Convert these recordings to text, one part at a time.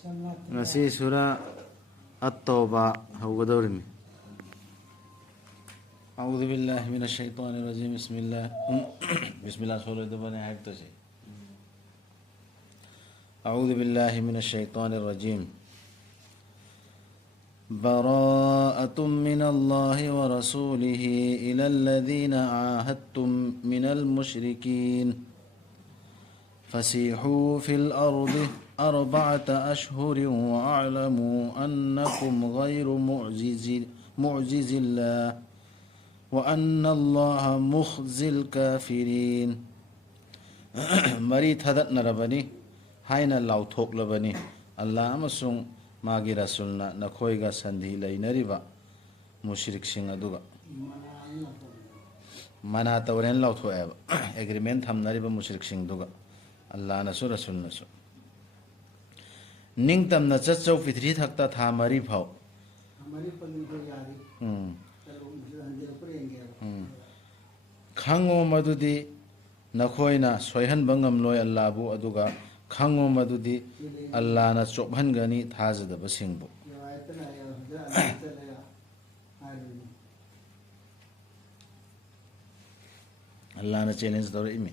ngasi sura at-tauba hawgadawrimi a'udhu billahi minash shaitanir rajim bismillah sura dabane haytasi a'udhu billahi minash shaitanir rajim براءة من الله ورسوله إلى الذين عاهدتم من المشركين فسيحوا في الأرض 4 أشهر واعلموا أنكم غير معجز الله وأن الله مخزي الكافرين مريت هذا نربني هاينا لو توك لبني الله أمسون ماغي رسولنا نكويغا سندي لينريبا مشرك سين ادوغا منا تورين لو تو اگريمنت هم نريبا مشرك سين دوغا الله نسو رسول نسو نين تم نچچو فطري تھکتا تھا مري پھاو خانگو مدودي نكوينا سويهن بنگم لوي الله بو ادوغا خانگو مدودي الله نا چوبهنگني تھازدب سينبو الله نا چیلنج دور ایمي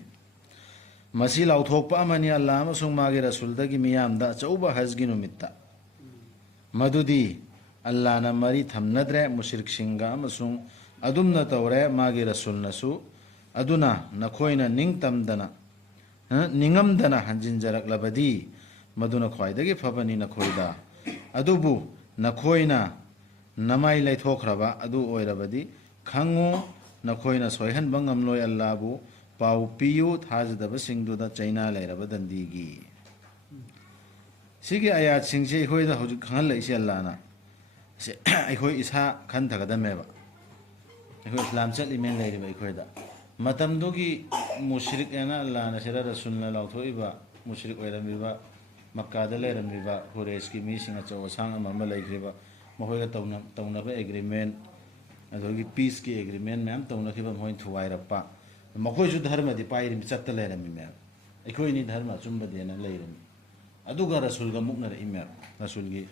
مسي لاوثوق امني الله مسون ماگي رسول دگي ميام دا چوبا حزگي نوميتا مدودي الله نا مري ثمندره مشرك سينگا مسون ادومنا تورے ماگي رسول نسو ادونا نكوينا نينگ تمدنا نينگم دنا هنجين جرق لبدي مدونا خويدگي فبني نكويدا ادوبو نكوينا نماي لي ثوخربا ادو اويربدي خانگو نكوينا سويهن بنگم لوي الله بو पाउ PU थाजदब सिंगदुदा China लेरब दंदीगी सिगे आयात सिंगसे एखोयदा हजु खंगल लैसे अल्लाहना से एखोय इसा खन थगदमेबा एखोय इस्लाम चलिमेन लेरिबा एखोयदा मतमदुगी मुशरिक एना अल्लाहना सेरा रसूलना लाउथोइबा मुशरिक ओइरमिबा मक्कादा लेरमिबा हुरैशकी मीसिंगा चौसांग अममा लैख्रिबा महोयगा तौनबा agreement अदोगी piece की agreement ma'am तौनखिबा मोय थुवाइरपा मखोयसु धर्म दि पाइरिम चत्त लेरमि मैम एखोयनी धर्म चुम्बदेना लेरमि अदुगा रसूलगा मुक्नर इमे रसूलगी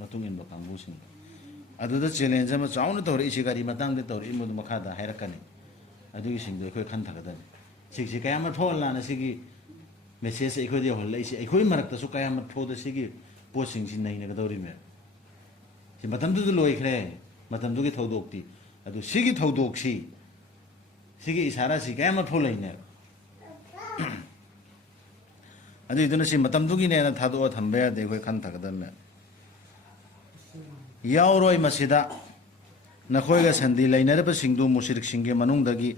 मतुंग इनबा कांगुसिंग अदुदा चैलेंज अमा चाउन तौर इसी गारी मतंग तौर इमुद मखादा हायरकनी अदुगी सिंग एखोय खन थगदन सिगसि कयामत फोलाना सिगी मेसेज एखोयदि होलैसि एखोय मरक्तसु कयामत फोद सिगी पोसिंग सि नैना गदौरि मे सि मतमदु लोइख्रे मतमदुगी थौदोक्ति अदु सिगी थौदोक्सि सिगी इशारा सि कयामत फोलैने अदु इदुना सि मतमदुगी नेना थादो थंबे दे एखोय खन थगदन यावरोय मसिदा नखोयगा संदि लैनरब सिंगदु मुशिरिक सिंगे मनुंगदगी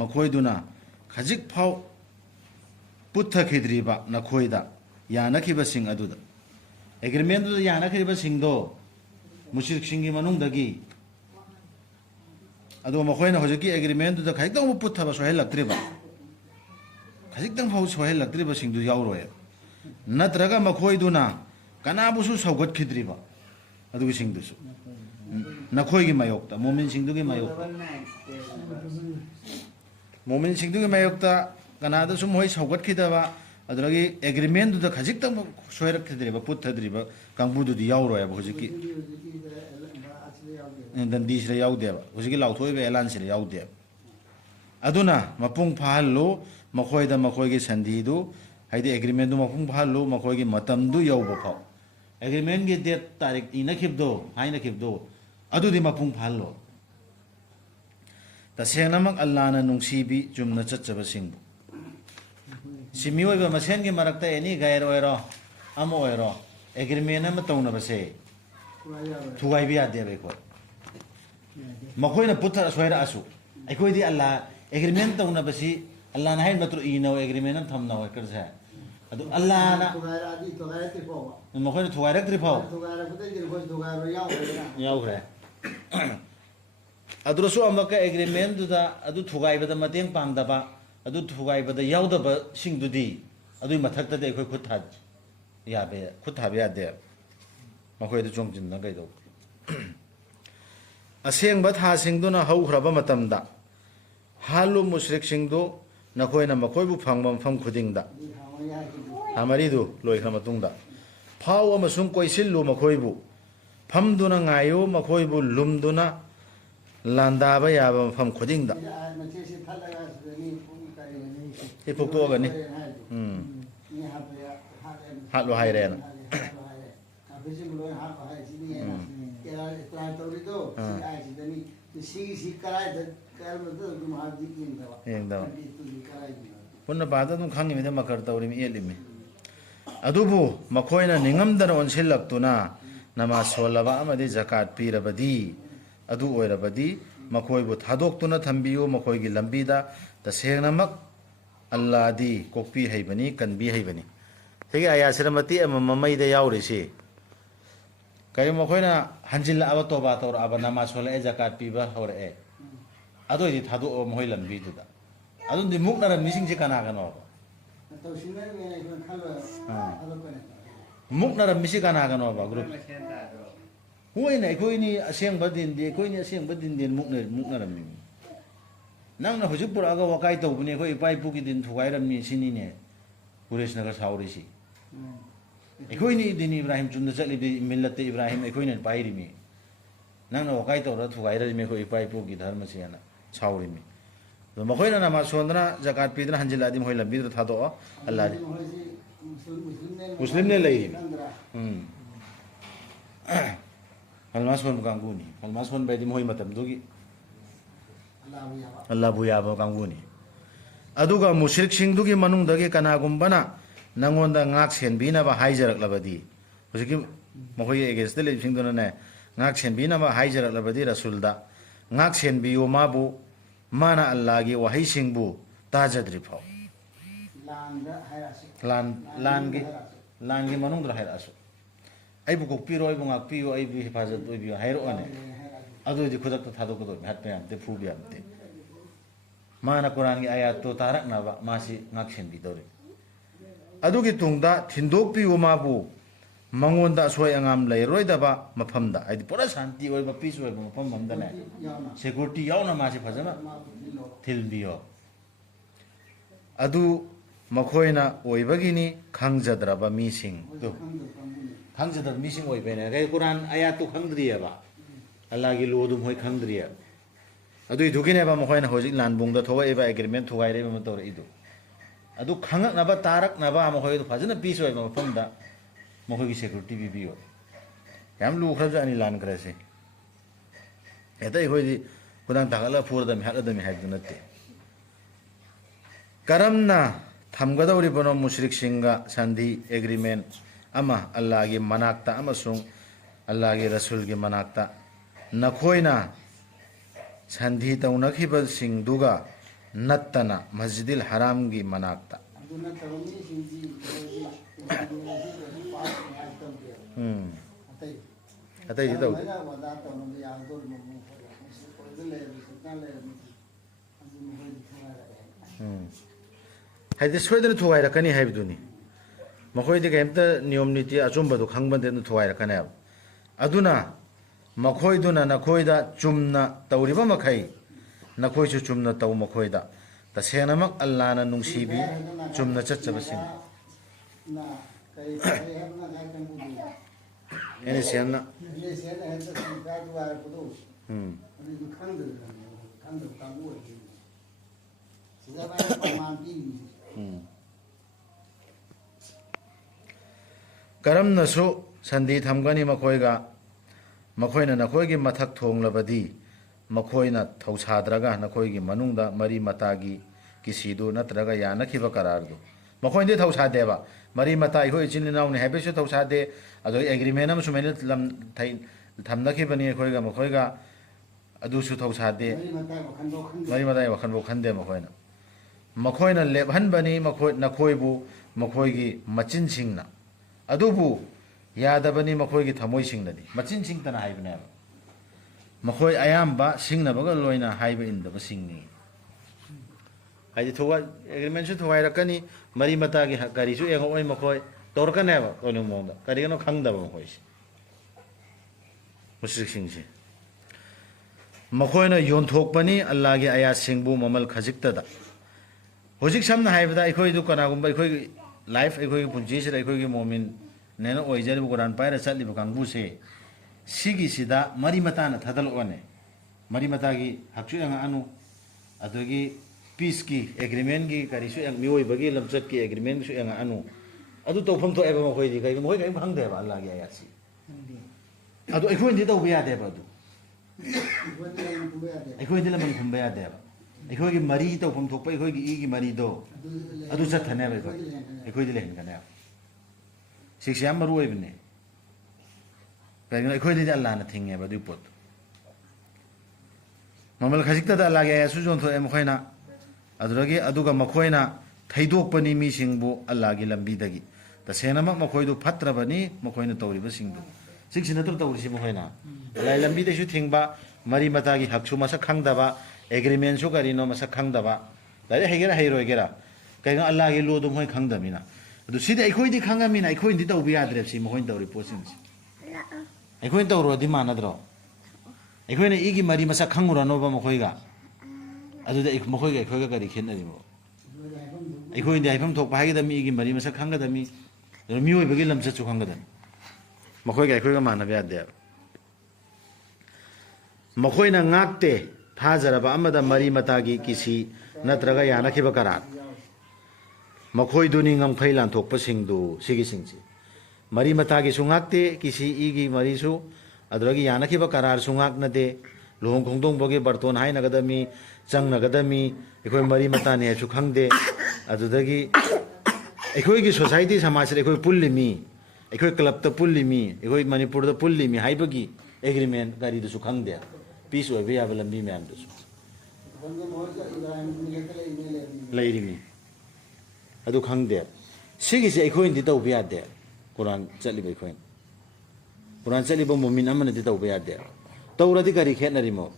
मखोयदुना खजिक फाव पुत्थखिद्रिबा नखोयदा यानखिबा सिंग अदुदा एग्रीमेंट दु यानखिबा सिंगदो मुशिरिक सिंगे मनुंगदगी अदो मखोयना होजकी एग्रीमेंट दु खजिकदं पुत्थबा सोहेलक्त्रिबा खजिकदं फाव सोहेलक्त्रिबा सिंगदु यावरोय नत्रगा मखोयदुना कनाबुसु सौगतखिद्रिबा अदुगी सिंगदुसु नखोयगी मायोक्ता मोमिन सिंगदुगी मायोक्ता मोमिन सिंगदुगी मायोक्ता कनादसु मोय सौगतखिदबा अदुगी एग्रीमेंट दु खजिकदं सोहेलक्त्रिबा पुत्थद्रिबा कांगबुदुदि यावरोय होजकी दंदीसरे याउदेबा होजकी लाउथोयबा एलानसरे याउदेबा अदुना मपुंग फाहल्लो मखोयदा मखोयगी संधिदु हाइदि एग्रीमेंट दु मपुंग फाहल्लो मखोयगी मतमदु यौबफाव एग्रीमेंट की डेट तारीख इनखिबदो हाइनखिबदो अदुदि मपुंग फाहल्लो तसेंगनमक अल्लाहना नुंसीबी जुमना चच्चबा सिंगबु सिमियोयबा मसेनगी मरक्ता एनी गायर ओयरो अम ओयरो एग्रीमेंट अम तौनबसे थुगाइबि यादेबा एखोय मखोयना पुत्थर सोयरा असु एखोयदि अल्लाह एग्रीमेंट तौनबसी अल्लाहना हाइ मतरु इनो एग्रीमेंट थमना होय करसे अदु अल्लाहना मखोयना थुगाइरक्त्रि फाव याउख्रे अदुरसु अमका एग्रीमेंट दुदा अदु थुगाइबदा मतेंग पांगदबा अदु थुगाइबदा याउदबा सिंगदुदि अदुइ मथक्तदि एखोय खुथा याबे खुथाबे यादे मखोयदि जोंजिनना गैदौ असेंबा था सिंगदुना हौख्रबा मतमदा हालु मुश्रिक सिंगदु नखोयना मखोयबु फंगबम फंग खुदिंगदा अमरिदु लोइखा मतुंगदा ꯐꯥꯎ ꯑꯃꯁꯨꯡ ꯀꯣꯏꯁꯤꯜꯂꯨ ꯃꯈꯣꯏꯕꯨ ꯐꯝꯗꯨꯅ ꯉꯥꯏꯌꯨ ꯃꯈꯣꯏꯕꯨ ꯂꯨꯝꯗꯨꯅ ꯂꯥꯟꯗꯥꯕ ꯌꯥꯕ ꯃꯐꯝ ꯈꯨꯗꯤꯡꯗ ꯁꯤ ꯐꯨꯛꯇꯣꯛꯑꯒꯅꯤ ꯍꯥꯠꯂꯣ ꯍꯥꯏꯔꯦꯅ ꯌꯦꯡꯗꯕ ꯄꯨꯟꯅ ꯄꯥꯗ ꯑꯗꯨꯝ ꯈꯪꯉꯤꯃꯤꯗ ꯃꯀꯔ ꯇꯧꯔꯤꯃꯤ ꯌꯦꯠꯂꯤꯃꯤ ꯑꯗꯨꯕꯨ ꯃꯈꯣꯏꯅ ꯅꯤꯡꯉꯝꯗꯅ ꯑꯣꯟꯁꯤꯜꯂꯛꯇꯨꯅ ꯅꯃꯥꯖ ꯁꯣꯜꯂꯕ ꯑꯃꯗꯤ ꯖꯀꯥꯠ ꯄꯤꯔꯕꯗꯤ ꯑꯗꯨ ꯑꯣꯏꯔꯕꯗꯤ ꯃꯈꯣꯏꯕꯨ ꯊꯥꯗꯣꯛꯇꯨꯅ ꯊꯝꯕꯤꯌꯨ ꯃꯈꯣꯏꯒꯤ ꯂꯝꯕꯤꯗ ꯇꯁꯦꯡꯅꯃꯛ ꯑꯜꯂꯥꯗꯤ ꯀꯣꯛꯄꯤ ꯍꯩꯕꯅꯤ ꯀꯟꯕꯤ ꯍꯩꯕꯅꯤ ꯁꯤꯒꯤ ꯑꯌꯥꯁꯤꯗ ꯃꯇꯦꯛ ꯑꯃ ꯃꯃꯩꯗ ꯌꯥꯎꯔꯤꯁꯤ ꯀꯔꯤꯒꯨꯝꯕ ꯃꯈꯣꯏꯅ ꯍꯟꯖꯤꯜꯂꯛꯑꯕ ꯇꯣꯕꯥ ꯇꯧꯔꯛꯑꯕ ꯅꯃꯥꯖ ꯁꯣꯜꯂꯛꯑꯦ ꯖꯀꯥꯠ ꯄꯤꯕ ꯍꯧꯔꯛꯑꯦ ꯑꯗꯨ ꯑꯣꯏꯗꯤ ꯊꯥꯗꯣꯛꯑꯣ ꯃꯈꯣꯏ ꯂꯝꯕꯤꯗꯨꯗ ꯑꯗꯨꯗꯤ ꯃꯨꯛꯅꯔꯝꯃꯤꯁꯤꯡꯁꯤ ꯀꯅꯥꯒꯅꯣꯕ ꯃꯨꯛꯅꯔꯝꯃꯤꯁꯤ ꯀꯅꯥꯒꯅꯣꯕ ꯒ꯭ꯔꯨꯞ ꯍꯣꯏꯅꯦ ꯑꯩꯈꯣꯏꯅꯤ ꯑꯁꯦꯡꯕ ꯗꯤꯟꯗꯤ ꯑꯩꯈꯣꯏꯅꯤ ꯑꯁꯦꯡꯕ ꯗꯤꯟꯗꯤ ꯃꯨꯛꯅꯔꯝꯃꯤꯅꯤ ꯅꯪꯅ ꯍꯧꯖꯤꯛ ꯄꯨꯔꯛꯑꯒ ꯋꯥꯀꯥꯏ ꯇꯧꯕꯅꯤ ꯑꯩꯈꯣꯏ ꯏꯄꯥ ꯏꯄꯨꯒꯤ ꯗꯤꯟ ꯊꯨꯒꯥꯏꯔꯝꯃꯤ ꯁꯤꯅꯤꯅꯦ ꯀꯨꯔꯦꯁꯅꯒ ꯁꯥꯎꯔꯤꯁꯤ ꯑꯩꯈꯣꯏꯅꯤ ꯗꯤꯟ ꯏꯕ꯭ꯔꯥꯍꯤꯝ ꯆꯨꯝꯅ ꯆꯠꯂꯤꯗꯤ ꯃꯤꯜꯂꯠꯇ ꯏꯕ꯭ꯔꯥꯍꯤꯝ ꯑꯩꯈꯣꯏꯅ ꯄꯥꯏꯔꯤꯃꯤ ꯅꯪꯅ ꯋꯥꯀꯥꯏ ꯇꯧꯔꯒ ꯊꯨꯒꯥꯏꯔꯝꯃꯤ ꯑꯩꯈꯣꯏ ꯏꯄꯥ ꯏꯄꯨꯒꯤ ꯙꯔꯃꯁꯦꯅ ꯁꯥꯎꯔꯤꯃꯤ ꯑꯗꯣ ꯃꯈꯣꯏꯅ ꯅꯃꯥꯖ ꯁꯣꯟꯗꯅ ꯖꯀꯥꯠ ꯄꯤꯗꯅ ꯍꯟꯖꯤꯜꯂꯛꯑꯗꯤ ꯃꯈꯣꯏ ꯂꯝꯕꯤꯗꯨꯗ ꯊꯥꯗꯣꯛꯑꯣ ꯑꯜꯂꯥꯗꯤ ꯃꯨꯁꯂꯤꯝꯅꯦ ꯂꯩꯔꯤꯃꯤ ꯍꯜꯃꯥ ꯁꯣꯟꯕ ꯀꯥꯡꯕꯨꯅꯤ ꯍꯜꯃꯥ ꯁꯣꯟꯕ ꯍꯥꯏꯗꯤ ꯃꯈꯣꯏ ꯃꯇꯝꯗꯨꯒꯤ ꯑꯜꯂꯥꯕꯨ ꯌꯥꯕ ꯀꯥꯡꯕꯨꯅꯤ ꯑꯗꯨꯒ ꯃꯨꯁ꯭ꯔꯤꯛꯁꯤꯡꯗꯨꯒꯤ ꯃꯅꯨꯡꯗꯒꯤ ꯀꯅꯥꯒꯨꯝꯕꯅ ꯅꯪꯉꯣꯟꯗ ꯉꯥꯛ ꯁꯦꯟꯕꯤꯅꯕ ꯍꯥꯏꯖꯔꯛꯂꯕꯗꯤ ꯍꯧꯖꯤꯛꯀꯤ ꯃꯈꯣꯏꯒꯤ ꯑꯦꯒꯦꯟꯁꯇ ꯂꯩꯕꯁꯤꯡꯗꯨꯅꯅꯦ ꯉꯥꯛ ꯁꯦꯟꯕꯤꯅꯕ ꯍꯥꯏꯖꯔꯛꯂꯕꯗꯤ ꯔꯁꯨꯜꯗ ꯉꯥꯛ ꯁꯦꯟꯕꯤꯌꯨ ꯃꯥꯕꯨ ꯃꯥꯅ ꯑꯜꯂꯥꯒꯤ ꯋꯥꯍꯩꯁꯤꯡꯕꯨ ꯇꯥꯖꯗ꯭ꯔꯤ ꯐꯥꯎ ꯂꯥꯟꯒꯤ ꯃꯅꯨꯡꯗ ꯍꯥꯏꯔꯛꯑꯁꯨ ꯑꯩꯕꯨ ꯀꯣꯛꯄꯤꯔꯣ ꯑꯩꯕꯨ ꯉꯥꯛꯄꯤꯌꯨ ꯑꯩꯕꯨ ꯍꯤꯐꯥꯖꯠ ꯑꯣꯏꯕꯤꯌꯨ ꯍꯥꯏꯔꯛꯑꯣꯅꯦ ꯑꯗꯨꯗꯤ ꯈꯨꯗꯛꯇ ꯊꯥꯗꯣꯛꯀꯗꯧꯅꯤ ꯍꯥꯠꯄ ꯌꯥꯝꯇꯦ ꯐꯨꯕ ꯌꯥꯝꯇꯦ ꯃꯥꯅ ꯀꯨꯔꯥꯟꯒꯤ ꯑꯌꯥꯠꯇꯣ ꯇꯥꯔꯛꯅꯕ ꯃꯥꯁꯤ ꯉꯥꯛ ꯁꯦꯟꯕꯤꯗꯧꯔꯤ ꯑꯗꯨꯒꯤ ꯇꯨꯡꯗ ꯊꯤꯟꯗꯣꯛꯄꯤꯌꯨ ꯃꯥꯕꯨ ꯃꯉꯣꯟꯗ ꯑꯁꯣꯏ ꯑꯉꯥꯝ ꯂꯩꯔꯣꯏꯗꯕ ꯃꯐꯝꯗ ꯍꯥꯏꯗꯤ ꯄꯨꯔꯥ ꯁꯥꯟꯇꯤ ꯑꯣꯏꯕ ꯄꯤꯁ ꯑꯣꯏꯕ ꯃꯐꯝ ꯑꯃꯗꯅꯦ ꯁꯦꯀꯨꯔꯤꯇꯤ ꯌꯥꯎꯅ ꯃꯥꯁꯤ ꯐꯖꯅ ꯊꯤꯟꯕꯤꯌꯣ ꯑꯗꯨ ꯃꯈꯣꯏꯅ ꯑꯣꯏꯕꯒꯤꯅꯤ ꯈꯪꯖꯗ꯭ꯔꯕ ꯃꯤꯁꯤꯡꯗꯨ ꯈꯪꯖꯗꯕ ꯃꯤꯁꯤꯡ ꯑꯣꯏꯕꯩꯅꯦ ꯀꯩ ꯀꯨꯔꯥꯟ ꯑꯌꯥꯠꯇꯨ ꯈꯪꯗ꯭ꯔꯤꯑꯕ ꯑꯜꯂꯥꯒꯤ ꯂꯣꯗꯨ ꯃꯣꯏ ꯈꯪꯗ꯭ꯔꯤꯑꯕ ꯑꯗꯨꯏꯗꯨꯒꯤꯅꯦꯕ ꯃꯈꯣꯏꯅ ꯍꯧꯖꯤꯛ ꯂꯥꯟꯕꯨꯡꯗ ꯊꯣꯛꯂꯛꯏꯕ ꯑꯦꯒ꯭ꯔꯤꯃꯦꯟ ꯊꯨꯒꯥꯏꯔꯛꯏꯕ ꯑꯃ ꯇꯧꯔꯛꯏꯗꯨ ꯑꯗꯨ ꯈꯪꯉꯛꯅꯕ ꯇꯥꯔꯛꯅꯕ ꯃꯈꯣꯏꯗꯨ ꯐꯖꯅ ꯄꯤꯁ ꯑꯣꯏꯕ ꯃꯐꯝꯗ ꯃꯈꯣꯏꯒꯤ ꯁꯦꯀꯨꯔꯤꯇꯤ ꯄꯤꯕꯤꯌꯣ ꯌꯥꯝ ꯂꯨꯈ꯭ꯔꯕꯖꯥꯠꯅꯤ ꯂꯥꯟꯈ꯭ꯔꯁꯦ ꯍꯦꯛꯇ ꯑꯩꯈꯣꯏꯗꯤ ꯈꯨꯗꯥꯡ ꯊꯥꯒꯠꯂꯒ ꯐꯨꯔꯗꯝꯃꯤ ꯍꯥꯠꯂꯗꯝꯃꯤ ꯍꯥꯏꯕꯗꯨ ꯅꯠꯇꯦ ꯀꯔꯝꯅ ꯊꯝꯒꯗꯧꯔꯤꯕꯅꯣ ꯃꯨꯁ꯭ꯔꯤꯛꯁꯤꯡꯒ ꯁꯟꯙꯤ ꯑꯦꯒ꯭ꯔꯤꯃꯦꯟ ꯑꯃ ꯑꯜꯂꯥꯒꯤ ꯃꯅꯥꯛꯇ ꯑꯃꯁꯨꯡ ꯑꯜꯂꯥꯒꯤ ꯔꯁꯨꯜꯒꯤ ꯃꯅꯥꯛꯇ ꯅꯈꯣꯏꯅ ꯁꯟꯙꯤ ꯇꯧꯅꯈꯤꯕꯁꯤꯡꯗꯨꯒ ꯅꯠꯇꯅ ꯃꯁꯖꯤꯗꯤꯜ ꯍꯔꯥꯝꯒꯤ ꯃꯅꯥꯛꯇ ꯑꯇꯩꯗꯤ ꯇꯧꯗꯦ ꯍꯥꯏꯗꯤ ꯁꯣꯏꯗꯅ ꯊꯨꯒꯥꯏꯔꯛꯀꯅꯤ ꯍꯥꯏꯕꯗꯨꯅꯤ ꯃꯈꯣꯏꯗꯤ ꯀꯩꯝꯇ ꯅꯤꯌꯣꯝ ꯅꯤꯇꯤ ꯑꯆꯨꯝꯕꯗꯨ ꯈꯪꯕꯗꯅ ꯊꯨꯒꯥꯏꯔꯛꯀꯅꯦꯕ ꯑꯗꯨꯅ ꯃꯈꯣꯏꯗꯨꯅ ꯅꯈꯣꯏꯗ ꯆꯨꯝꯅ ꯇꯧꯔꯤꯕ ꯃꯈꯩ ꯅꯈꯣꯏꯁꯨ ꯆꯨꯝꯅ ꯇꯧ ꯃꯈꯣꯏꯗ ꯇꯁꯦꯡꯅꯃꯛ ꯑꯜꯂꯥꯅ ꯅꯨꯡꯁꯤꯕꯤ ꯆꯨꯝꯅ ꯆꯠꯆꯕꯁꯤꯡ ꯑꯦꯅꯤꯁꯤꯌꯟꯅ ꯀꯔꯝꯅꯁꯨ ꯁꯟꯙꯤ ꯊꯝꯒꯅꯤ ꯃꯈꯣꯏꯅ ꯅꯈꯣꯏꯒꯤ ꯃꯊꯛ ꯊꯣꯡꯂꯕꯗꯤ ꯃꯈꯣꯏꯅ ꯊꯧꯁꯥꯗ꯭ꯔꯒ ꯅꯈꯣꯏꯒꯤ ꯃꯅꯨꯡꯗ ꯃꯔꯤ ꯃꯇꯥꯒꯤ ꯀꯤꯁꯤꯗꯨ ꯅꯠꯇ꯭ꯔꯒ ꯌꯥꯅꯈꯤꯕ ꯀꯔꯥꯔꯗꯨ ꯃꯈꯣꯏꯗꯤ ꯊꯧꯁꯥꯗꯦꯕ ꯃꯔꯤ ꯃꯇꯥ ꯑꯩꯈꯣꯏ ꯏꯆꯤꯟ ꯏꯅꯥꯎꯅꯤ ꯍꯥꯏꯕꯁꯨ ꯊꯧꯁꯥꯗꯦ ꯑꯗꯨꯒ ꯑꯦꯒ꯭ꯔꯤꯃꯦꯟ ꯑꯃ ꯁꯨꯃꯥꯏꯅ ꯊꯝꯅꯈꯤꯕꯅꯤ ꯑꯩꯈꯣꯏꯒ ꯃꯈꯣꯏꯒ ꯑꯗꯨꯁꯨ ꯊꯧꯁꯥꯗꯦ ꯃꯔꯤ ꯃꯇꯥꯒꯤ ꯋꯥꯈꯜꯐꯥꯎ ꯈꯟꯗꯦ ꯃꯈꯣꯏꯅ ꯂꯦꯞꯍꯟꯕꯅꯤ ꯅꯈꯣꯏꯕꯨ ꯃꯈꯣꯏꯒꯤ ꯃꯆꯤꯟꯁꯤꯡꯅ ꯑꯗꯨꯕꯨ ꯌꯥꯗꯕꯅꯤ ꯃꯈꯣꯏꯒꯤ ꯊꯃꯣꯏꯁꯤꯡꯅꯗꯤ ꯃꯆꯤꯟꯁꯤꯡꯇꯅ ꯍꯥꯏꯕꯅꯦꯕ ꯃꯈꯣꯏ ꯑꯌꯥꯝꯕ ꯁꯤꯡꯅꯕꯒ ꯂꯣꯏꯅ ꯍꯥꯏꯕ ꯏꯟꯗꯕꯁꯤꯡꯅꯤ ꯍꯥꯏꯗꯤ ꯑꯦꯒ꯭ꯔꯤꯃꯦꯟꯁꯨ ꯊꯨꯒꯥꯏꯔꯛꯀꯅꯤ ꯃꯔꯤ ꯃꯇꯥꯒꯤ ꯀꯔꯤꯁꯨ ꯌꯦꯡꯉꯛꯑꯣꯏ ꯃꯈꯣꯏ ꯇꯧꯔꯛꯀꯅꯦꯕ ꯇꯧꯅꯤꯡꯕ ꯃꯑꯣꯡꯗ ꯀꯔꯤꯒꯤꯅꯣ ꯈꯪꯗꯕ ꯃꯈꯣꯏꯁꯦ ꯃꯨꯁ꯭ꯔꯤꯛꯁꯤꯡꯁꯦ ꯃꯈꯣꯏꯅ ꯌꯣꯟꯊꯣꯛꯄꯅꯤ ꯑꯜꯂꯥꯒꯤ ꯑꯌꯥꯠꯁꯤꯡꯕꯨ ꯃꯃꯜ ꯈꯖꯤꯛꯇꯗ ꯍꯧꯖꯤꯛ ꯁꯝꯅ ꯍꯥꯏꯕꯗ ꯑꯩꯈꯣꯏꯗꯨ ꯀꯅꯥꯒꯨꯝꯕ ꯑꯩꯈꯣꯏꯒꯤ ꯂꯥꯏꯐ ꯑꯩꯈꯣꯏꯒꯤ ꯄꯨꯟꯁꯤꯁꯤꯗ ꯑꯩꯈꯣꯏꯒꯤ ꯃꯣꯃꯤꯟ nena oijari Quran paira chatli bukangbu se sigi sida mari mata na thadal one mari mata gi hakchu yang anu adogi peace ki agreement gi kari su yang mioi bagi lamchat ki agreement su yang anu adu tawpham tho eba mohoi di kai mohoi kai phang de ba Allah gi ayat si adu ekhoi ndi taw ya de ba adu ekhoi ndi lamang khumba ya de ba ekhoi gi mari tawpham thok pa ekhoi gi gi mari do adu chat thane ba ekhoi di len kana sixiam maru ibne kai ekhoi di Allah na thinge ba du pot mamal khajikta da Allah gi ayat su jon tho em khoina aduragi aduga makhoina thaidokpani mi singbu Allah gi lambi dagi tasenama makhoidu phatrabani makhoina tawriba singdu siksina tur tawrisi makhoina lai lambi de su thingba mari mata gi hakchu masa khangdaba agreement su karino masa khangdaba dai hegera heiroigera kainga Allah gi lo dum hoi khangdamina adu sida ekhoi di khangamina ekhoi di tawbi adre si makhoin tawri posing si ekhoi tawro di manadro ekhoi na igi mari masa khangurano ba makhoiga adu da makhoi ga ekhoi ga kari khenari mo ekhoi ndi haifam thok pai da mi gi mari masa khanga da mi mi oi bagi lamsa chu khanga da makhoi ga ekhoi ga mana ba de makhoi na ngakte thajara ba amada mari mata gi kisi natraga yana khiba karat makhoi duni ngam khailan thok pa singdu sigi singchi mari mata gi sungakte kisi igi mari su adragi yana khiba karar sungak na de lohong khongdong boge barton hai nagadami chang nagadami ekhoi mari mata ne chu khangde adudagi ekhoi gi society samaj re ekhoi pullimi ekhoi club ta pullimi ekhoi manipur da pullimi haibagi agreement gari du su khangde peace oi be avalambi me andu su lairimi adu khangde sigi se ekhoi ndi tau bia de Quran chali be ekhoi Quran chali bo mu'min amana di tau bia de tawradi kari khetnari mo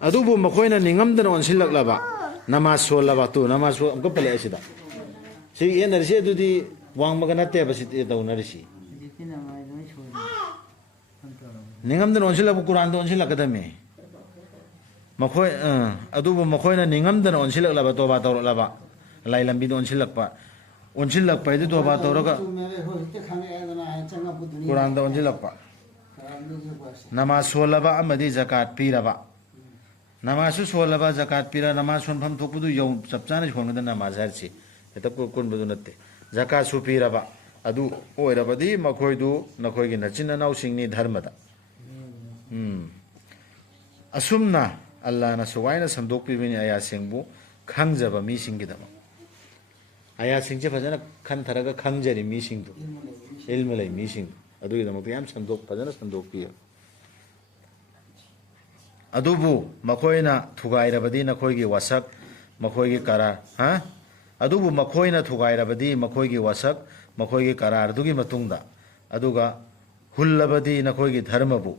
adubu makhoina ningamdana onsilak laba namaz sol laba tu namaz so amko pale asida si enar si adudi wang magana te ba si daunari si ningamdana onsilak Quran do onsilak kadame makhoi adubu makhoina ningamdana onsilak laba to ba tawr laba lai lambi do onsilak pa onsilak pa de to ba tawraga Quran do onsilak pa namaz solaba amadi zakat piraba namaz solaba zakat pira namaz sonpham thokpudu yom chapchana khongda namaz harchi eta kun budu natte zakat su piraba adu oirabadi makhoidu nakhoi gi nachina nau singni dharmada asumna Allah na suwaina samdok pibini aya singbu khangjaba mi singidama aya singje phajana khan tharaga khangjari mi singdu ilmulai mi sing adugi damak yam samdok phajana samdok pi adubu makhoina thugairabadi nakhoi gi wasak makhoi gi karar ha adubu makhoina thugairabadi makhoi gi wasak makhoi gi karar dugi matungda aduga hullabadi nakhoi gi dharmabu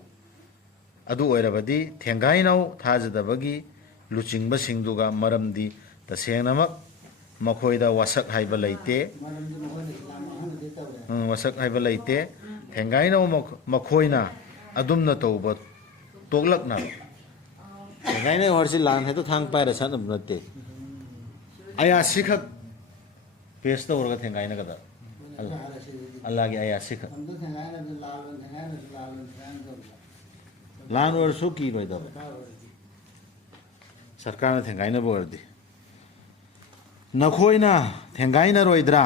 adu oirabadi thengainau thajadabagi luchingba singduga maramdi tasengnamak makhoida wasak haiba leite wasak haiba leite thengainau makhoina adumna tawba toklakna thengaina horsi lan heto thang paira sanam natte aya sikhak pesta orga thengaina kada Allah gi aya sikhak lan or su ki roi da sarkar na thengaina bordi nakhoina thengaina roidra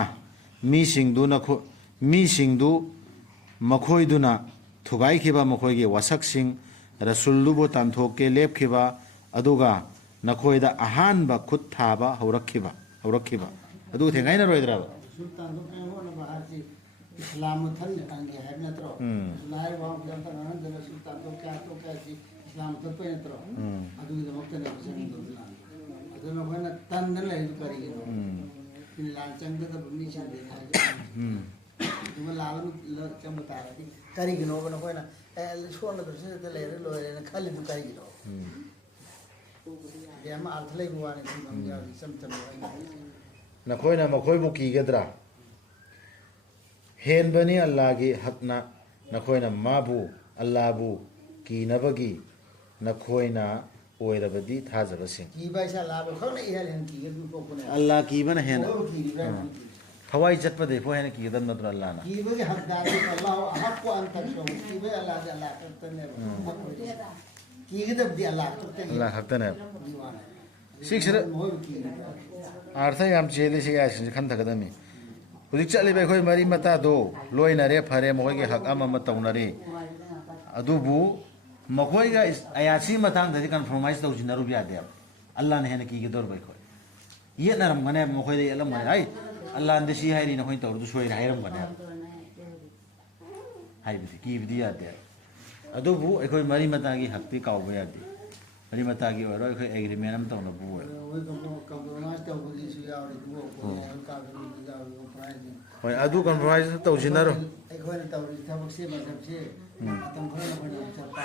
mi singdu nakho mi singdu makhoiduna thugai khiba makhoi gi wasak sing rasullu bo tanthok ke lep khiba aduga nakhoida ahan ba khut thaba haurakhiba adu thengaina roidra Islam thal tangi hai natro lai wa jam ta nan dana sultan to kya si Islam to pe natro adu de mokte na sen do adu no bana tan nan lai kari no in lan chang da bumi chan de ha tu la la cham ta ti kari no bana ko na so na to se de le lo le khali du kari no ya ma al thlai buwa ne dum ya sam tam na khoi na ma khoi bu ki gadra hen bani Allah gi hakna nakhoina mabu Allah bu ki nabagi nakhoina oirabadi thajaba sing ki ba sha la ba khona ihal hen ki bu ko ne Allah ki bana hen ꯊꯋꯥꯏ ꯆꯠꯄꯗꯩ ꯐꯣꯏ ꯍꯦꯟꯅ ꯀꯤꯒꯗꯕ ꯅꯠꯇ꯭ꯔꯣ ꯑꯜꯂꯥꯍꯅ ꯀꯤꯕꯒꯤ ꯍꯛꯗꯥꯔꯗꯤ ꯑꯜꯂꯥꯍ ꯑꯍꯛꯄ ꯑꯟ ꯇꯛꯁꯧ ꯀꯤꯕꯒꯤ ꯑꯜꯂꯥꯍꯗꯤ ꯑꯜꯂꯥꯍ ꯈꯛꯇꯅꯦꯕ ꯀꯤꯒꯗꯕꯗꯤ ꯑꯜꯂꯥꯍ ꯈꯛꯇꯅꯤ ꯑꯜꯂꯥꯍ ꯈꯛꯇꯅꯦꯕ ꯁꯤꯁꯤꯗ ꯑꯥꯔꯊ ꯌꯥꯝ ꯆꯦꯜꯂꯤ ꯁꯤ ꯑꯥꯏꯁꯤꯡꯁꯦ ꯈꯟꯊꯒꯗꯕꯅꯤ ꯍꯧꯖꯤꯛ ꯆꯠꯂꯤꯕ ꯑꯩꯈꯣꯏ ꯃꯔꯤ ꯃꯇꯥꯗꯣ ꯂꯣꯏꯅꯔꯦ ꯐꯔꯦ ꯃꯈꯣꯏꯒꯤ ꯍꯛ ꯑꯃ ꯇꯧꯅꯔꯦ ꯑꯗꯨꯕꯨ ꯃꯈꯣꯏꯒ ꯑꯌꯥꯠꯁꯤꯒꯤ ꯃꯇꯥꯡꯗꯗꯤ ꯀꯟꯐ꯭ꯔꯣꯃꯥꯏꯁ ꯇꯧꯁꯤꯟꯅꯔꯨꯕ ꯌꯥꯗꯦꯕ ꯑꯜꯂꯥꯍꯅ ꯍꯦꯟꯅ ꯀꯤꯒꯗꯧꯔꯤꯕ ꯑꯩꯈꯣꯏ ꯌꯦꯠꯅꯔꯝꯒꯅꯦꯕ ꯃꯈꯣꯏꯗ ꯌꯦꯠꯂꯝꯒꯅꯤ ꯑꯩ ꯑꯜꯂꯥꯍꯗꯤ ꯁꯤ ꯍꯥꯏꯔꯤ ꯅꯈꯣꯏꯅ ꯇꯧꯔದ್ದು ꯁꯣꯏꯔꯦ ꯍꯥꯏꯔꯝꯒꯅꯦꯕ ꯍꯥꯏꯕꯗꯤ ꯀꯤꯕꯗꯤ ꯌꯥꯗꯦ ꯑꯗꯨꯕꯨ ꯑꯩꯈꯣꯏ ꯃꯔꯤ ꯃꯇꯥꯒꯤ ꯍꯛꯇꯤ ꯀꯥꯎꯕ ꯌꯥꯗꯦ ꯃꯔꯤ ꯃꯇꯥꯒꯤ ꯑꯣꯏꯔꯣ ꯑꯩꯈꯣꯏ ꯑꯦꯒ꯭ꯔꯤꯃꯦꯟ ꯑꯃ ꯇꯧꯅꯕ ꯑꯣꯏꯔꯣ ꯍꯣꯏ ꯑꯗꯨ ꯀꯝꯄ꯭ꯔꯣꯃꯥꯏꯁ ꯇꯧꯁꯤꯟꯅꯔꯣ ꯑꯩꯈꯣꯏꯅ ꯇꯧꯔꯤꯕ ꯊꯕꯛꯁꯤ ꯃꯇꯝꯁꯤ ꯃꯇꯝ ꯈꯔ ꯑꯩꯈꯣꯏꯅ ꯑꯃꯨꯛ ꯆꯠꯄ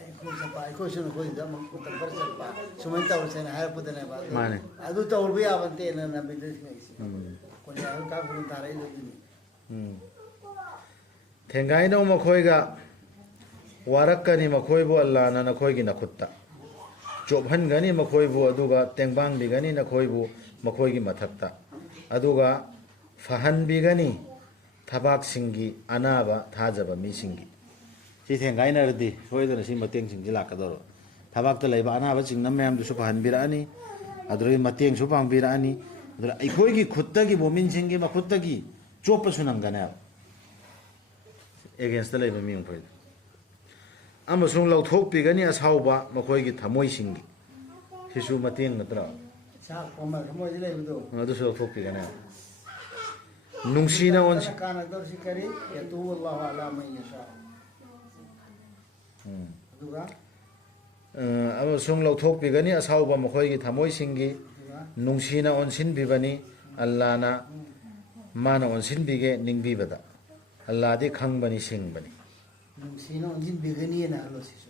ꯑꯩꯈꯣꯏ ꯆꯠꯄ ꯑꯩꯈꯣꯏꯁꯨ ꯅꯈꯣꯏꯗ ꯑꯃꯨꯛ ꯃꯇꯝ ꯈꯔ ꯆꯠꯄ ꯁꯨꯃꯥꯏꯅ ꯇꯧꯔꯁꯦꯅ ꯍꯥꯏꯔꯛꯄꯗꯅꯦꯕ ꯃꯥꯅꯦ ꯑꯗꯨ ꯇꯧꯔꯨꯕ ꯌꯥꯕ ꯅꯠꯇꯦꯅ ꯅꯕꯤꯗꯁꯤꯡꯁꯤ ꯀꯣꯟꯌꯥ ꯀꯥꯞꯄꯗ ꯇꯥꯔꯛꯏꯗꯨꯅꯤ ꯊꯦꯡꯒꯥꯏꯅꯧ ꯃꯈꯣꯏꯒ ꯋꯥꯔꯛꯀꯅꯤ ꯃꯈꯣꯏꯕꯨ ꯑꯜꯂꯥꯍꯅ ꯅꯈꯣꯏꯒꯤ ꯅꯈꯨꯠꯇ ꯆꯣꯞꯍꯟꯒꯅꯤ ꯃꯈꯣꯏꯕꯨ ꯑꯗꯨꯒ ꯇꯦꯡꯕꯥꯡꯕꯤꯒꯅꯤ ꯅꯈꯣꯏꯕꯨ ꯃꯈꯣꯏꯒꯤ ꯃꯊꯛꯇ ꯑꯗꯨꯒ ꯐꯍꯟꯕꯤꯒꯅꯤ ꯊꯕꯥꯛꯁꯤꯡꯒꯤ ꯑꯅꯥꯕ ꯊꯥꯖꯕ ꯃꯤꯁꯤꯡꯒꯤ ꯁꯤ ꯊꯦꯡꯒꯥꯏꯅꯔꯗꯤ ꯁꯣꯏꯗꯅ ꯁꯤ ꯃꯇꯦꯡꯁꯤꯡꯁꯤ ꯂꯥꯛꯀꯗꯧꯔꯣ ꯊꯕꯥꯛꯇ ꯂꯩꯕ ꯑꯅꯥꯕ ꯆꯤꯡꯅ ꯃꯌꯥꯝꯗꯨꯁꯨ ꯐꯍꯟꯕꯤꯔꯛꯑꯅꯤ ꯑꯗꯨꯗꯒꯤ ꯃꯇꯦꯡꯁꯨ ꯄꯥꯡꯕꯤꯔꯛꯑꯅꯤ ꯑꯗꯨꯅ ꯑꯩꯈꯣꯏꯒꯤ ꯈꯨꯠꯇꯒꯤ ꯃꯣꯃꯤꯟꯁꯤꯡꯒꯤ ꯃꯈꯨꯠꯇꯒꯤ ꯆꯣꯞꯄꯁꯨ ꯅꯪꯒꯅꯦꯕ ꯑꯦꯒꯦꯟꯁꯇ ꯂꯩꯕ ꯃꯤ ꯃꯈꯣꯏꯗ ꯑꯃꯁꯨꯡ ꯂꯧꯊꯣꯛꯄꯤꯒꯅꯤ ꯑꯁꯥꯎꯕ ꯃꯈꯣꯏꯒꯤ ꯊꯃꯣꯏꯁꯤꯡꯒꯤ ꯁꯤꯁꯨ ꯃꯇꯦꯡ ꯅꯠꯇ꯭ꯔꯣ ꯊꯃꯣꯏꯗ ꯂꯩꯕꯗꯣ ꯑꯗꯨꯁꯨ ꯂꯧꯊꯣꯛꯄꯤꯒꯅꯦꯕ ꯅꯨꯡꯁꯤꯅ ꯑꯣꯟꯁꯤ ꯀꯥꯟꯅꯗꯧꯔꯤꯁꯤ ꯀꯔꯤ ꯌꯇꯨꯕ ꯑꯜꯂꯥꯍꯨ ꯑꯂꯥ ꯃꯟ ꯌꯁꯥ ꯑꯗꯨꯒ ꯑꯃꯁꯨꯡ ꯂꯧꯊꯣꯛꯄꯤꯒꯅꯤ ꯑꯁꯥꯎꯕ ꯃꯈꯣꯏꯒꯤ ꯊꯃꯣꯏꯁꯤꯡꯒꯤ ꯅꯨꯡꯁꯤꯅ ꯑꯣꯟꯁꯤꯟꯕꯤꯕꯅꯤ ꯑꯜꯂꯥꯍꯅ ꯃꯥꯅ ꯑꯣꯟꯁꯤꯟꯕꯤꯒꯦ ꯅꯤꯡꯕꯤꯕꯗ ꯑꯜꯂꯥꯍꯗꯤ ꯈꯪꯕꯅꯤ ꯁꯤꯡꯕꯅꯤ ꯅꯨꯡꯁꯤꯅ ꯑꯣꯟꯁꯤꯟꯕꯤꯒꯅꯤꯅ ꯍꯜꯂꯣ ꯁꯤꯁꯨ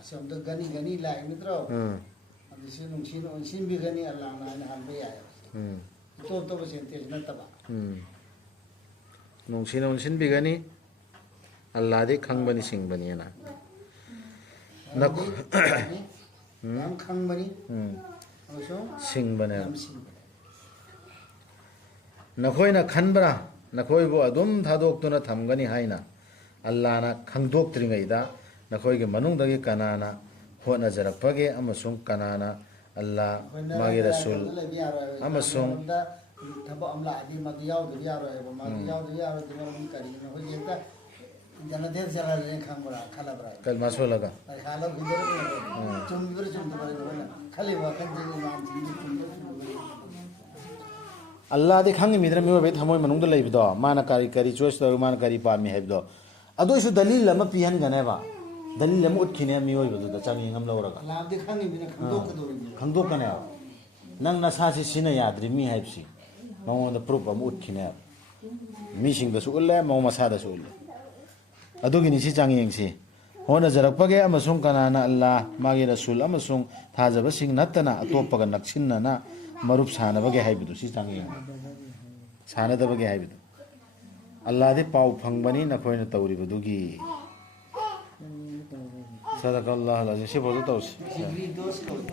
ꯑꯁꯣꯝꯗ ꯒꯅꯤ ꯒꯅꯤ ꯂꯥꯛꯏ ꯅꯠꯇ꯭ꯔꯣ ꯑꯗꯨꯁꯨ ꯅꯨꯡꯁꯤꯅ ꯑꯣꯟꯁꯤꯟꯕꯤꯒꯅꯤ ꯑꯜꯂꯥꯍꯅ ꯍꯥꯏꯅ ꯍꯟꯕ ꯌꯥꯏꯑꯕ ꯑꯇꯣꯞ ꯑꯇꯣꯞꯄ ꯁꯦꯟꯇꯦꯟꯁ ꯅꯠꯇꯕ ꯅꯨꯡꯁꯤꯅ ꯑꯣꯟꯁꯤꯟꯕꯤꯒꯅꯤ ꯑꯜꯂꯥꯍꯗꯤ ꯈꯪꯕꯅꯤ ꯁꯤꯡꯕꯅꯤꯅ ꯌꯥꯝ ꯈꯪꯕꯅꯤ ꯑꯃꯁꯨꯡ ꯁꯤꯡꯕꯅꯦ ꯌꯥꯝ ꯁꯤꯡꯕꯅꯤ ꯅꯈꯣꯏꯅ ꯈꯟꯕ꯭ꯔꯥ ꯅꯈꯣꯏꯕꯨ ꯑꯗꯨꯝ ꯊꯥꯗꯣꯛꯇꯨꯅ ꯊꯝꯒꯅꯤ ꯍꯥꯏꯅ ꯑꯜꯂꯥꯍꯅ ꯈꯪꯗꯣꯛꯇ꯭ꯔꯤꯉꯩꯗ ꯅꯈꯣꯏꯒꯤ ꯃꯅꯨꯡꯗꯒꯤ ꯀꯅꯥꯅ ꯍꯣꯠꯅꯖꯔꯛꯄꯒꯦ ꯑꯃꯁꯨꯡ ꯀꯅꯥꯅ ꯑꯜꯂꯥꯍ ꯃꯥꯒꯤ ꯔꯁꯨꯜ ꯑꯃꯁꯨꯡ ꯊꯕꯛ ꯑꯃ ꯂꯥꯛꯑꯗꯤ ꯃꯗꯨ ꯌꯥꯎꯗꯕ ꯌꯥꯔꯣꯏꯕ ꯃꯗꯨ ꯌꯥꯎꯗꯕ ꯌꯥꯔꯣꯏꯗꯤ ꯃꯔꯝꯗꯤ ꯀꯔꯤꯒꯤꯅꯣ ꯑꯩꯈꯣꯏꯒꯤ ꯍꯦꯛꯇ ꯖꯅꯗꯦꯜ ꯆꯠꯍꯜꯂꯦꯅ ꯈꯪꯕ꯭ꯔꯥ ꯈꯜꯂꯕ꯭ꯔꯥ ꯀꯜꯃꯥ ꯁꯣꯜꯂꯒ ꯄꯩꯁꯥ ꯂꯧꯈꯤꯗꯣꯔꯤꯕꯅꯤ ꯆꯨꯝꯕ꯭ꯔꯥ ꯆꯨꯝꯗꯕ꯭ꯔꯥ ꯑꯩꯈꯣꯏꯅ ꯈꯜꯂꯤꯕ ꯋꯥꯈꯜꯁꯤꯡ ꯏꯃꯥꯟꯁꯤꯡꯗꯤ ꯆꯨꯝꯕ꯭ꯔꯥ ꯆꯨꯝꯗꯕ꯭ꯔꯥ ꯑꯜꯂꯥꯍꯗꯤ ꯈꯪꯉꯤꯃꯤꯗꯅ ꯃꯤꯑꯣꯏꯕꯒꯤ ꯊꯃꯣꯏ ꯃꯅꯨꯡꯗ ꯂꯩꯕꯗꯣ ꯃꯥꯅ ꯀꯔꯤ ꯀꯔꯤ ꯆꯣꯏꯁ ꯇꯧꯔꯒ ꯃꯥꯅ ꯀꯔꯤ ꯄꯥꯝꯃꯤ ꯍꯥꯏꯕꯗꯣ ꯑꯗꯨꯏꯁꯨ ꯗꯂꯤꯜ ꯑꯃ ꯄꯤꯍꯟꯒꯅꯦꯕ ꯗꯂꯤꯜ ꯑꯃ ꯎꯠꯈꯤꯅꯦꯕ ꯃꯤꯑꯣꯏꯕꯗꯨꯗ ꯆꯥꯡꯌꯦꯡ ꯑꯃ ꯂꯧꯔꯒ ꯑꯜꯂꯥꯍꯗꯤ ꯈꯪꯉꯤꯃꯤꯅ ꯈꯪꯗꯣꯛꯀꯗꯧꯔꯤꯕꯅꯤ ꯈꯪꯗꯣꯛꯀꯅꯦꯕ ꯅꯪ ꯅꯁꯥꯁꯤ ꯁꯤꯅ ꯌꯥꯗ꯭ꯔꯤ ꯃꯤ ꯍꯥꯏꯕꯁꯤ ꯃꯉꯣꯟꯗ ꯄ꯭ꯔꯨꯞ ꯑꯃ ꯎꯠꯈꯤꯅꯦꯕ ꯃꯤꯁꯤꯡꯗꯁꯨ ꯎꯠꯂꯦ ꯃꯉꯣꯟ ꯃꯁꯥꯗꯁꯨ ꯎꯠꯂꯦ ꯑꯗꯨꯒꯤꯅꯤ ꯁꯤ ꯆꯥꯡꯌꯦꯡꯁꯤ ꯍꯣꯠꯅꯖꯔꯛꯄꯒꯦ ꯑꯃꯁꯨꯡ ꯀꯅꯥꯅ ꯑꯜꯂꯥꯍ ꯃꯥꯒꯤ ꯔꯁꯨꯜ ꯑꯃꯁꯨꯡ ꯊꯥꯖꯕꯁꯤꯡ ꯅꯠꯇꯅ ꯑꯇꯣꯞꯄꯒ ꯅꯛꯁꯤꯟꯅꯅ ꯃꯔꯨꯞ ꯁꯥꯟꯅꯕꯒꯦ ꯍꯥꯏꯕꯗꯨ ꯁꯤ ꯆꯥꯡꯌꯦꯡ ꯁꯥꯟꯅꯗꯕꯒꯦ ꯍꯥꯏꯕꯗꯨ ꯑꯜꯂꯥꯍꯗꯤ ꯄꯥꯎ ꯐꯪꯕꯅꯤ ꯅꯈꯣꯏꯅ ꯇꯧꯔꯤꯕꯗꯨꯒꯤ ꯁꯗꯀꯜꯂꯥꯍꯨꯜ ꯑꯖꯤꯝ ꯁꯤꯐꯥꯎꯗ ꯇꯧꯁꯤ ꯗꯣꯁ ꯀꯧꯏ